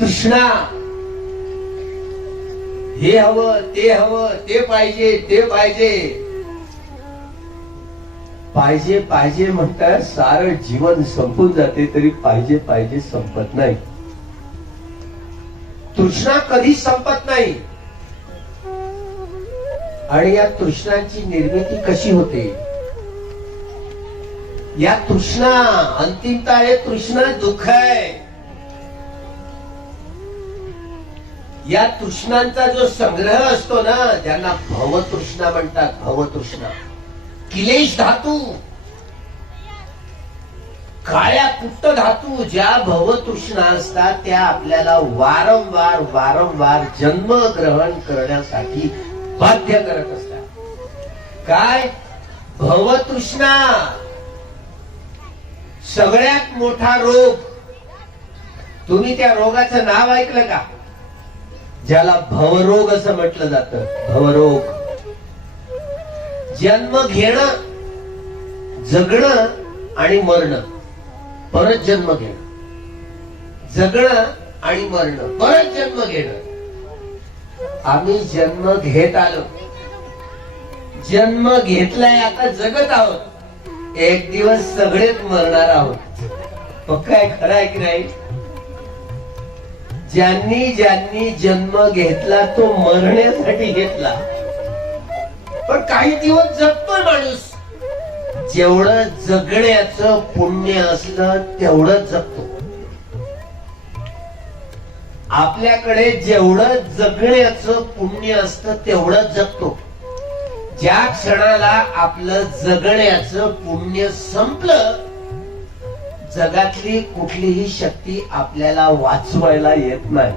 तृष्णा, हे हवं, ते पाहिजे, ते पाहिजे, पाहिजे पाहिजे म्हणतात. सारं जीवन संपून जाते तरी पाहिजे पाहिजे संपत नाही. तृष्णा कधीच संपत नाही. आणि या तृष्णाची निर्मिती कशी होते? या तृष्णा अंतिमता आहे. तृष्णा दुःख आहे. या तृष्णांचा जो संग्रह असतो ना, ज्यांना भवतृष्णा म्हणतात. भवतृष्णा, किलेश धातू, काळ्या कुट्ट धातू ज्या भवतृष्णा असतात त्या आपल्याला वारंवार वारंवार जन्म ग्रहण करण्यासाठी बाध्य करत असतात. काय? भवतृष्णा सगळ्यात मोठा रोग. तुम्ही त्या रोगाचं नाव ऐकलं का? ज्याला भवरोग असं म्हटलं जातं. भवरोग, जन्म घेणं, जगणं आणि मरणं, परत जन्म घेणं, जगणं आणि मरणं, परत जन्म घेणं. आम्ही जन्म घेत आलो, जन्म घेतलाय, आता जगत आहोत. एक दिवस सगळेच मरणार आहोत. मग काय खरं आहे की नाही? ज्यांनी ज्यांनी जन्म घेतला तो मरण्यासाठी घेतला. पण काही दिवस जगतोय माणूस. जेवढं जगण्याचं पुण्य असलं तेवढं जगतो. आपल्याकडे जेवढं जगण्याचं पुण्य असतं तेवढं जगतो. ज्या क्षणाला आपलं जगण्याचं पुण्य संपलं, जगातली कुठलीही शक्ती आपल्याला वाचवायला येत नाही.